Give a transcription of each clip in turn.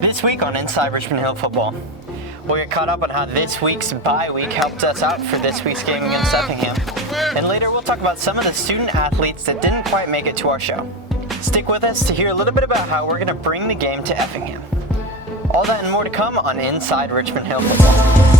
This week on Inside Richmond Hill Football, we'll get caught up on how this week's bye week helped us out for this week's game against Effingham. And later we'll talk about some of the student athletes that didn't quite make it to our show. Stick with us to hear a little bit about how we're going to bring the game to Effingham. All that and more to come on Inside Richmond Hill Football.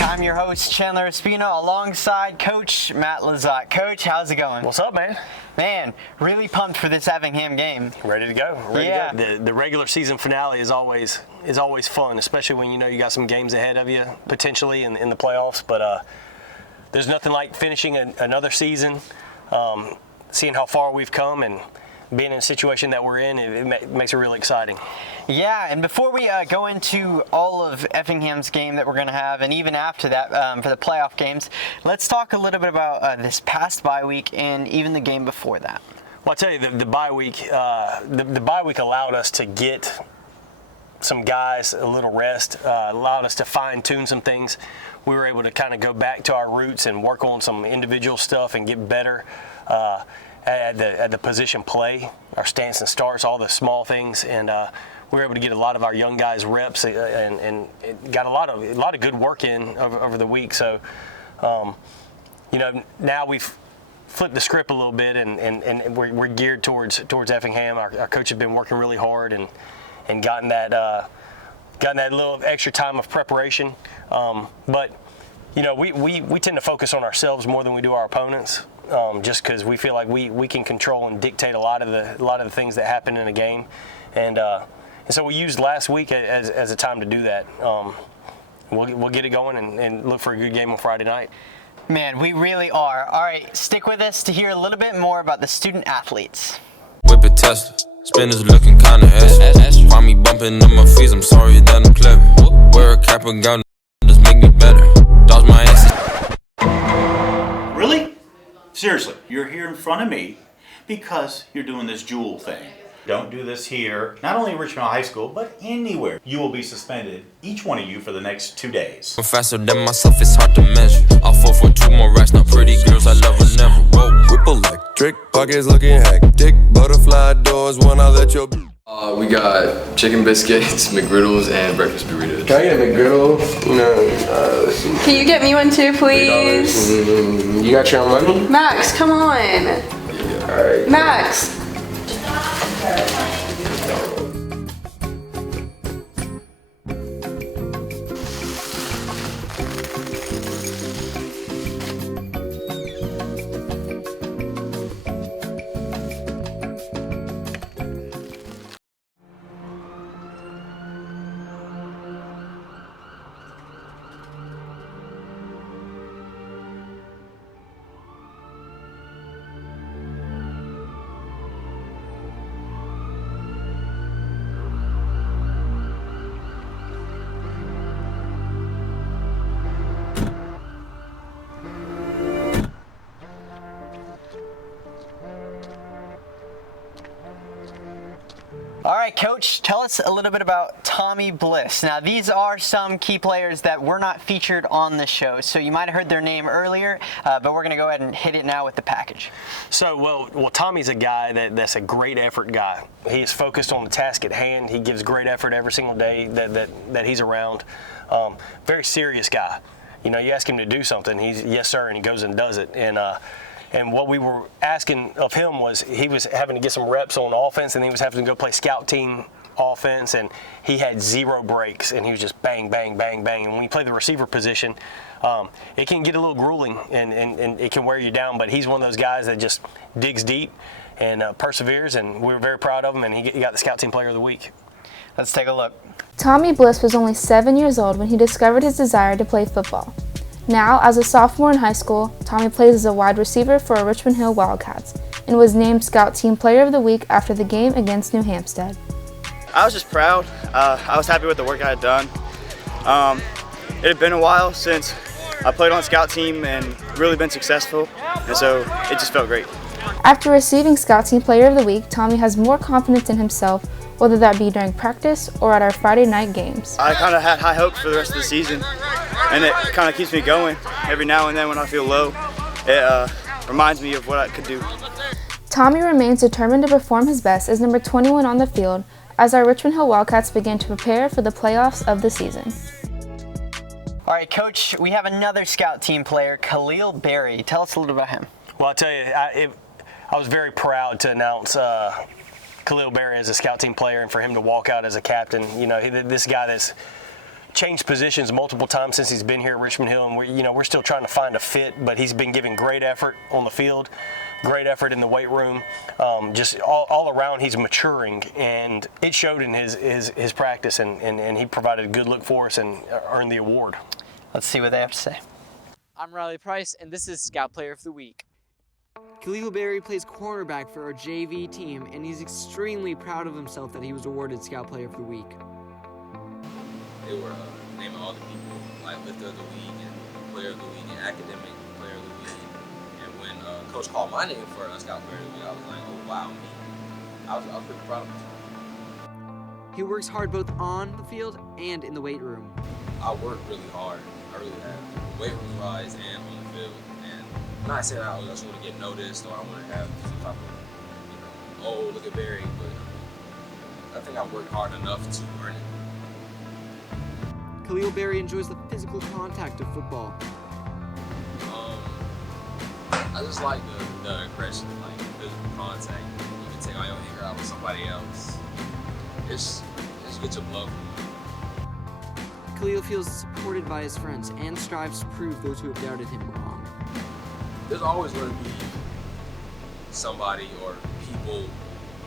I'm your host, Chandler Espino, alongside Coach Matt Lazat. Coach, how's it going? What's up, man? Man, really pumped for this Effingham game. Ready to go. Ready to go. The regular season finale is always fun, especially when you know you got some games ahead of you potentially in the playoffs. But there's nothing like finishing another season, seeing how far we've come, and being in a situation that we're in, it makes it really exciting. Yeah, and before we go into all of Effingham's game that we're going to have, and even after that for the playoff games, let's talk a little bit about this past bye week and even the game before that. Well, I'll tell you, the bye week, the bye week allowed us to get some guys a little rest, allowed us to fine-tune some things. We were able to kind of go back to our roots and work on some individual stuff and get better at the position play, our stance and starts, all the small things, and we were able to get a lot of our young guys reps and got a lot of good work in over the week. So, now we've flipped the script a little bit, and we're geared towards Effingham. Our coach has been working really hard and gotten that little extra time of preparation. But we tend to focus on ourselves more than we do our opponents. Just because we feel like we can control and dictate a lot of the things that happen in a game, and so we used last week as a time to do that. We'll get it going and look for a good game on Friday night. Man, we really are. All right, stick with us to hear a little bit more about the student athletes. Whip a Tesla, spinners looking kinda ashy. Find me bumping on my feet, I'm sorry that I'm clever. Wear a cap and gown, just make me better. Dodge my ass. Really? Seriously, you're here in front of me because you're doing this jewel thing. Don't do this here, not only at Richmond High School, but anywhere. You will be suspended, each one of you, for the next 2 days. I'm faster than myself, it's hard to measure. I'll fall for 2 more racks, not pretty girls, I love her never. Whoa, whip electric, pockets looking hectic. Butterfly doors when I let your... We got chicken biscuits, McGriddles, and breakfast burritos. Can I get a McGriddle? Let's see. Can you get me one too, please? You got your own money? Max, come on. Yeah, all right. Max. All right, Coach, tell us a little bit about Tommy Bliss. Now, these are some key players that were not featured on the show, so you might have heard their name earlier, but we're going to go ahead and hit it now with the package. So, well, Tommy's a guy that's a great effort guy. He is focused on the task at hand. He gives great effort every single day that he's around. Very serious guy. You ask him to do something, he's yes sir, and he goes and does it. And what we were asking of him was he was having to get some reps on offense, and he was having to go play scout team offense, and he had 0 breaks, and he was just bang, bang, bang, bang. And when you play the receiver position, it can get a little grueling, and it can wear you down, but he's one of those guys that just digs deep and perseveres, and we're very proud of him, and he got the scout team player of the week. Let's take a look. Tommy Bliss was only 7 years old when he discovered his desire to play football. Now, as a sophomore in high school, Tommy plays as a wide receiver for Richmond Hill Wildcats and was named Scout Team Player of the Week after the game against New Hampstead. I was just proud. I was happy with the work I had done. It had been a while since I played on Scout Team and really been successful, and so it just felt great. After receiving Scout Team Player of the Week, Tommy has more confidence in himself, whether that be during practice or at our Friday night games. I kind of had high hopes for the rest of the season, and it kind of keeps me going. Every now and then when I feel low, it reminds me of what I could do. Tommy remains determined to perform his best as number 21 on the field as our Richmond Hill Wildcats begin to prepare for the playoffs of the season. All right, Coach, we have another scout team player, Khalil Berry. Tell us a little about him. Well, I'll tell you, I was very proud to announce Khalil Berry as a scout team player and for him to walk out as a captain. You know, this guy that's changed positions multiple times since he's been here at Richmond Hill, and we're still trying to find a fit, but he's been giving great effort on the field, great effort in the weight room. Just all around, he's maturing, and it showed in his practice, and he provided a good look for us and earned the award. Let's see what they have to say. I'm Riley Price, and this is Scout Player of the Week. Khalil Berry plays cornerback for our JV team, and he's extremely proud of himself that he was awarded Scout Player of the Week. They were naming all the people, like Lifter of the Week and Player of the Week and Academic Player of the Week. And when Coach called my name for Scout Player of the Week, I was like, oh wow, me. I was pretty proud of myself. He works hard both on the field and in the weight room. I work really hard. I really have, weight room wise and on the field. And I'm not saying I just want to get noticed or I want to have some type of, oh, look at Barry, but I think I worked hard enough to earn it. Khalil Berry enjoys the physical contact of football. I just like the aggression, like physical contact. You can take all your anger out with somebody else. It's get your blood. Khalil feels supported by his friends and strives to prove those who have doubted him wrong. There's always going to be somebody or people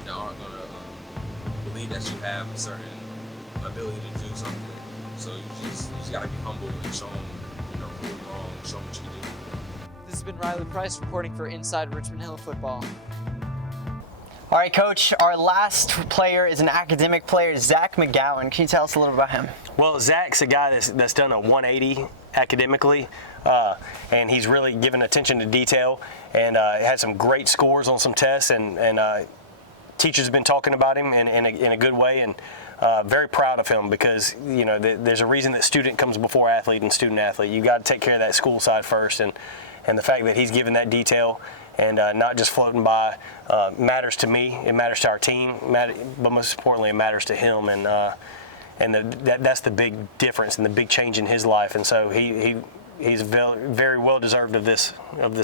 that aren't going to believe that you have a certain ability to do something. So you just got to be humble and show them, who you're wrong, show them what you can do. This has been Riley Price reporting for Inside Richmond Hill Football. All right, Coach, our last player is an academic player, Zach McGowan. Can you tell us a little about him? Well, Zach's a guy that's done a 180 academically, and he's really given attention to detail and had some great scores on some tests, and teachers have been talking about him in a good way, and very proud of him because, there's a reason that student comes before athlete and student athlete. You got to take care of that school side first, and the fact that he's given that detail and not just floating by matters to me. It matters to our team, but most importantly, it matters to him. And that's the big difference and the big change in his life. And so he's very well deserved of this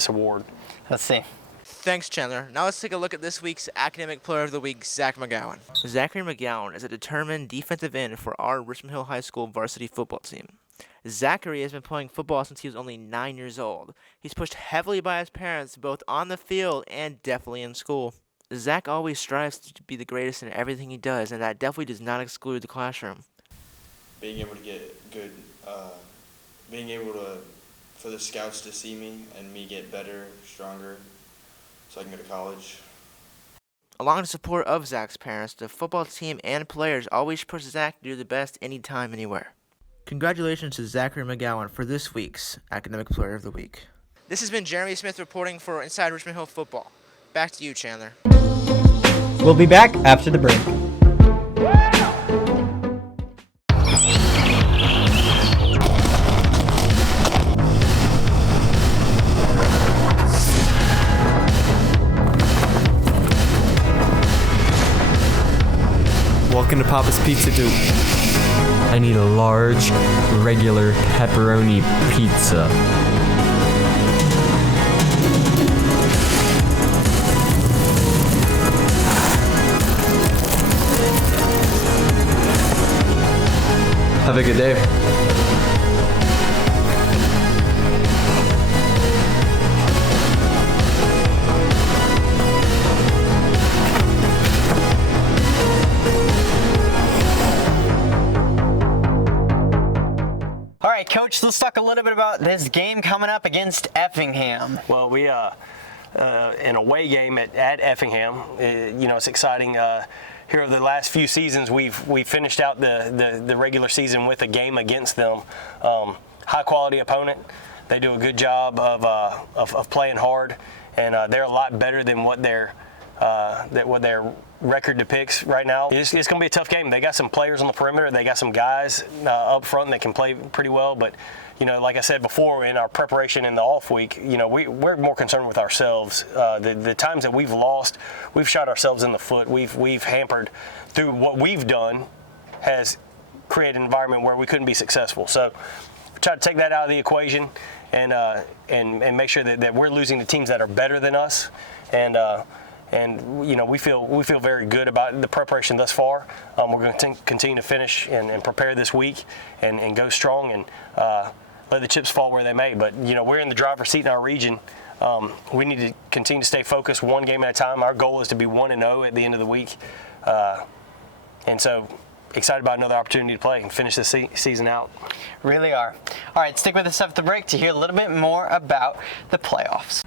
award. Let's see. Thanks, Chandler. Now let's take a look at this week's Academic Player of the Week, Zach McGowan. Zachary McGowan is a determined defensive end for our Richmond Hill High School varsity football team. Zachary has been playing football since he was only 9 years old. He's pushed heavily by his parents, both on the field and definitely in school. Zach always strives to be the greatest in everything he does, and that definitely does not exclude the classroom. Being able to get good, for the scouts to see me and me get better, stronger, so I can go to college. Along the support of Zach's parents, the football team and players always push Zach to do the best anytime, anywhere. Congratulations to Zachary McGowan for this week's Academic Player of the Week. This has been Jeremy Smith reporting for Inside Richmond Hill Football. Back to you, Chandler. We'll be back after the break. Welcome to Papa's Pizza Dude. I need a large, regular pepperoni pizza. Have a good day. All right, Coach, let's talk a little bit about this game coming up against Effingham. Well, we an away game at Effingham. It's exciting. Here over the last few seasons, we've finished out the regular season with a game against them. High quality opponent. They do a good job of playing hard, and they're a lot better than what their what their record depicts right now. It's going to be a tough game. They got some players on the perimeter. They got some guys up front that can play pretty well. But, like I said before, in our preparation in the off week, we're more concerned with ourselves. The times that we've lost, we've shot ourselves in the foot. We've hampered through what we've done has created an environment where we couldn't be successful. So we try to take that out of the equation and make sure that we're losing to teams that are better than us. And we feel very good about the preparation thus far. We're going to continue to finish and prepare this week and go strong and let the chips fall where they may. But we're in the driver's seat in our region. We need to continue to stay focused one game at a time. Our goal is to be 1-0 at the end of the week, and so excited about another opportunity to play and finish this season out. Really are. All right, stick with us after the break to hear a little bit more about the playoffs.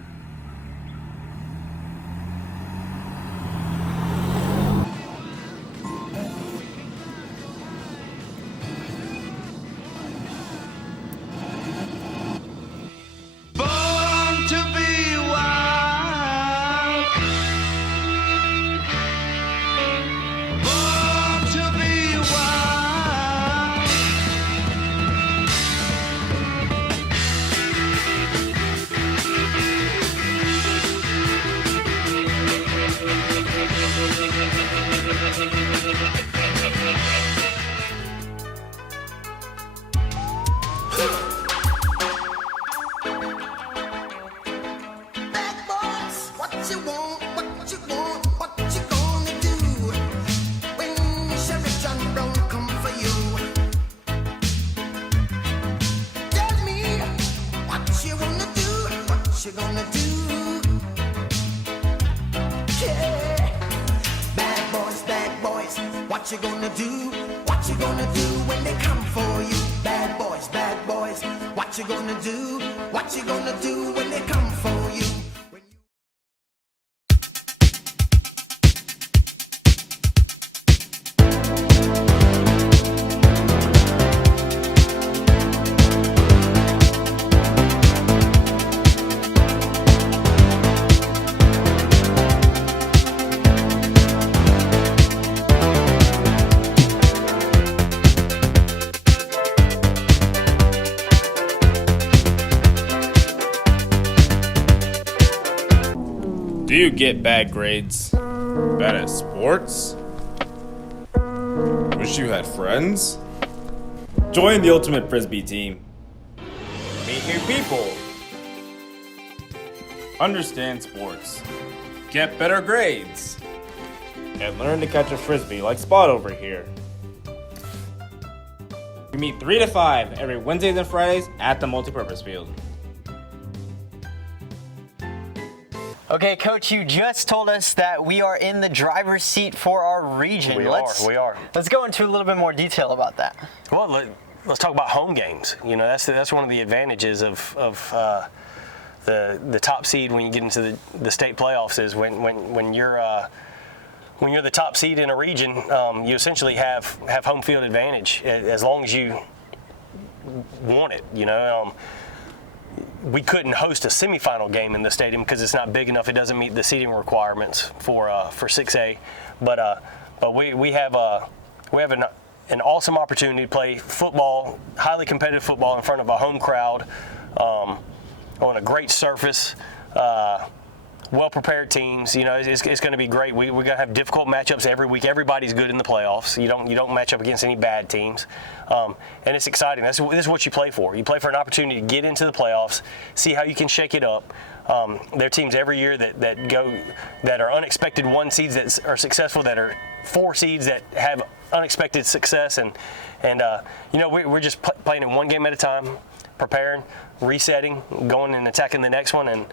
What you gonna do? What you gonna do when they come for you? Bad boys, what you gonna do? What you gonna do when they come for you? Do you get bad grades? Bad at sports? Wish you had friends? Join the ultimate frisbee team. Meet new people. Understand sports. Get better grades. And learn to catch a frisbee like Spot over here. We meet 3 to 5 every Wednesdays and Fridays at the multipurpose field. Okay, Coach, you just told us that we are in the driver's seat for our region. We are. Let's go into a little bit more detail about that. Well, let's talk about home games. That's one of the advantages of the top seed when you get into the state playoffs is when you're the top seed in a region, you essentially have home field advantage as long as you want it. We couldn't host a semifinal game in the stadium because it's not big enough. It doesn't meet the seating requirements for 6A. But we have an awesome opportunity to play football, highly competitive football in front of a home crowd on a great surface. Well-prepared teams. It's going to be great. We're going to have difficult matchups every week. Everybody's good in the playoffs. You don't match up against any bad teams, and it's exciting. This is what you play for. You play for an opportunity to get into the playoffs, see how you can shake it up. There are teams every year that are unexpected 1 seeds that are successful, that are 4 seeds that have unexpected success, and we're just playing it one game at a time, preparing, resetting, going and attacking the next one,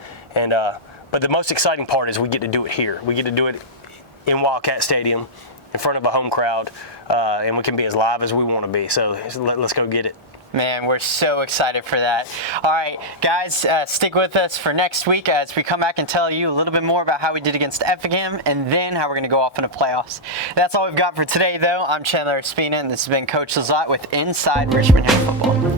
But the most exciting part is we get to do it here. We get to do it in Wildcat Stadium in front of a home crowd, and we can be as live as we want to be. So let's go get it. Man, we're so excited for that. All right, guys, stick with us for next week as we come back and tell you a little bit more about how we did against Effingham and then how we're going to go off in the playoffs. That's all we've got for today, though. I'm Chandler Espina, and this has been Coach Lazat with Inside Richmond Hill Football.